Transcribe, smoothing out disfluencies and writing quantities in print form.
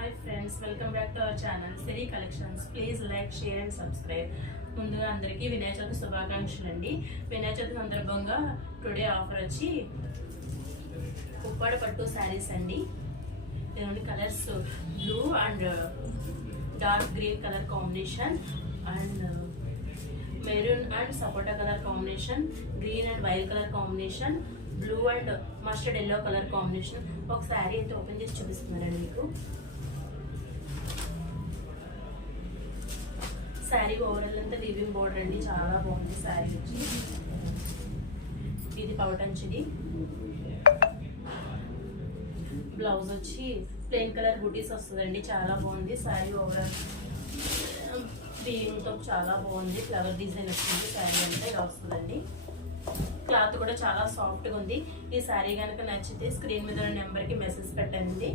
Hi friends, welcome back to our channel Siri collections. Please like, share and subscribe. ముందుగా అందరికీ వినాయక చవితి శుభాకాంక్షలు అండి. వినాయక చవితి సందర్భంగా టుడే ఆఫర్ వచ్చి ఉప్పాడ పట్టు శారీస్ అండి. దీని colours blue and dark green colour combination and maroon and sapota colour combination, green and white colour combination, blue and mustard yellow colour combination. ఒక శారీ అయితే ఓపెన్ చేసి చూపిస్తున్నారండి మీకు. శారీ ఓవరాల్ అంతా వీవింగ్ బోర్డర్ అండి, చాలా బాగుంది శారీ వచ్చి. ఇది పవటంచిది. బ్లౌజ్ వచ్చి ప్లెయిన్ కలర్ బూటీస్ వస్తుందండి, చాలా బాగుంది శారీ. ఓవరాల్ వీవింగ్తో చాలా బాగుంది, ఫ్లవర్ డిజైన్ వచ్చింది శారీ అంతా ఇలా వస్తుందండి. క్లాత్ కూడా చాలా సాఫ్ట్గా ఉంది. ఈ శారీ కనుక నచ్చితే స్క్రీన్ మీద ఉన్న నెంబర్కి మెసేజ్ పెట్టండి.